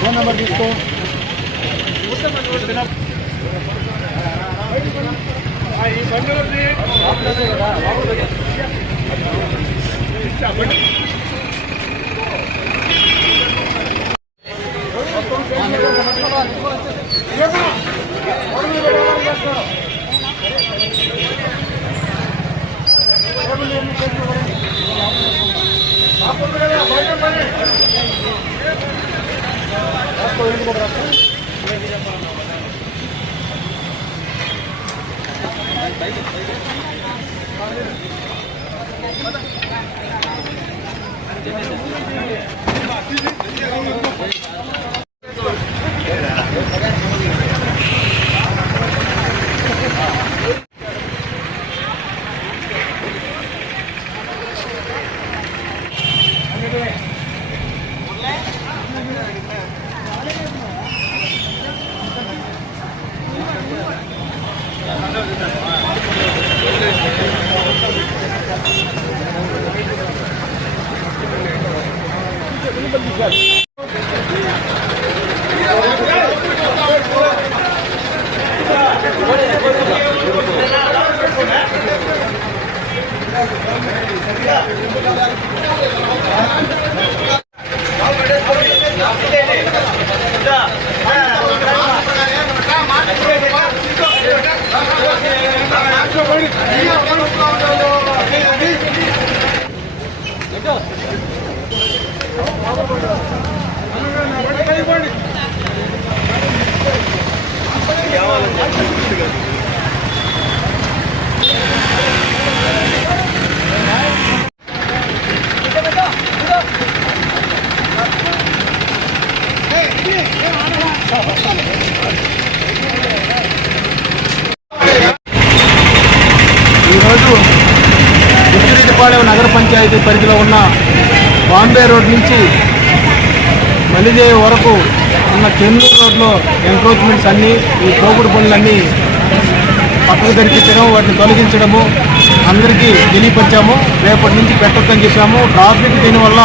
Phone number తీసుకో. ఈరోజు బుచ్చిరెడ్డిపాళెం నగర పంచాయతీ పరిధిలో ఉన్న బాంబే రోడ్ నుంచి మలిదేవి వరకు ఉన్న చెన్నూరు రోడ్లో ఎంక్రోచ్మెంట్స్ అన్నీ, ఈ తోపుడు పనులన్నీ పక్కకు జరిపించడం, వాటిని తొలగించడము అందరికీ తెలియపరిచాము. రేపటి నుంచి పెట్టొద్దని చెప్పాము. ట్రాఫిక్ దీనివల్ల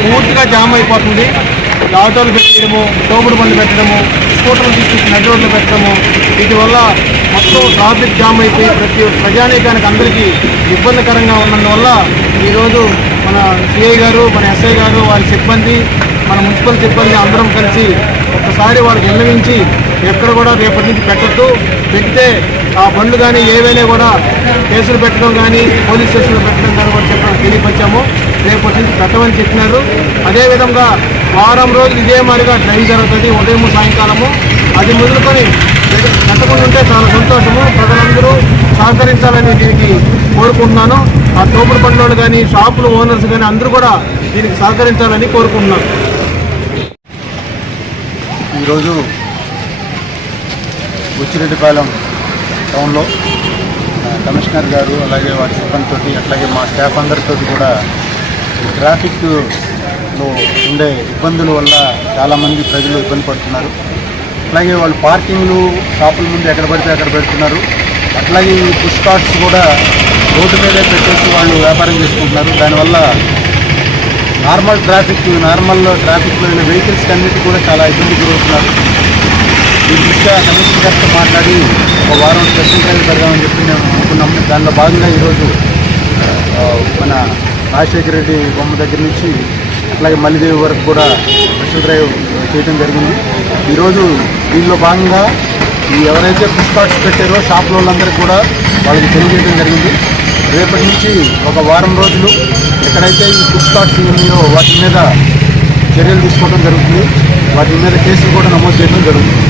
పూర్తిగా జామ్ అయిపోతుంది. ఆటోలు పెట్టడము, తోపుడు బండ్లు పెట్టడము, స్కూటర్లు తీసుకొచ్చి నడి రోడ్లు పెట్టడము, వీటి వల్ల మొత్తం ట్రాఫిక్ జామ్ అయిపోయి ప్రతి ప్రజానీకానికి అందరికీ ఇబ్బందికరంగా ఉన్నందువల్ల ఈరోజు మన సిఐ గారు, మన ఎస్ఐ గారు, వారి సిబ్బంది, మన మున్సిపల్ సిబ్బంది అందరం కలిసి ఒక్కసారి వాళ్ళకి విన్నవించి ఎక్కడ కూడా రేపటి నుంచి పెట్టద్దు, పెడితే ఆ బండ్లు కానీ ఏవైనా కూడా కేసులు పెట్టడం కానీ పోలీస్ స్టేషన్లో పెట్టడం కానీ కూడా చెప్పడం తెలియపరిచాము. రేపటి నుంచి పెట్టమని చెప్పినారు. అదేవిధంగా వారం రోజులు ఇదే మాదిరిగా డ్రైవ్ జరుగుతుంది, ఉదయం సాయంకాలము. అది మొదలుకొని పెట్టకుండా ఉంటే చాలా సంతోషము. ప్రజలందరూ సహకరించాలని దీనికి కోరుకుంటున్నాను. ఆ తోపుడు బండ్లు కానీ షాపులు ఓనర్స్ కానీ అందరూ కూడా దీనికి సహకరించాలని కోరుకుంటున్నాను. ఈరోజు బుచ్చిరెడ్డిపాళెం టౌన్లో కమిషనర్ గారు అలాగే వారి సిబ్బందితో అట్లాగే మా స్టాఫ్ అందరితో కూడా ట్రాఫిక్లో ఉండే ఇబ్బందుల వల్ల చాలామంది ప్రజలు ఇబ్బంది పడుతున్నారు. అట్లాగే వాళ్ళు పార్కింగ్లు షాపుల ముందు ఎక్కడ పడితే అక్కడ పెడుతున్నారు. అట్లాగే ఈ పుష్ కార్ట్స్ కూడా రోడ్డు మీదే పెట్టేసి వాళ్ళు వ్యాపారం చేసుకుంటున్నారు. దానివల్ల నార్మల్ ట్రాఫిక్లో ఉన్న వెహికల్స్కి అన్నిటికీ కూడా చాలా ఇబ్బంది గురవుతున్నారు. ఈ దృష్ట్యా కమిషనర్ గారితో మాట్లాడి ఒక వారం స్పెషల్ డ్రైవ్ పెడదామని చెప్పి మేము అనుకున్నాము. దానిలో భాగంగా ఈరోజు మన రాజశేఖర రెడ్డి బొమ్మ దగ్గర నుంచి అట్లాగే మల్లిదేవి వరకు కూడా స్పెషల్ డ్రైవ్ చేయడం జరిగింది. ఈరోజు దీనిలో భాగంగా ఈ ఎవరైతే పుష్ కార్ట్స్ పెట్టారో షాపుల వాళ్ళందరికీ కూడా వాళ్ళకి తెలియజేయడం జరిగింది. రేపటి నుంచి ఒక వారం రోజులు ఎక్కడైతే ఈ పుష్ కార్ట్స్ ఉన్నాయో వాటి మీద చర్యలు తీసుకోవడం జరుగుతుంది. వాటి మీద కేసులు కూడా నమోదు చేయడం జరుగుతుంది.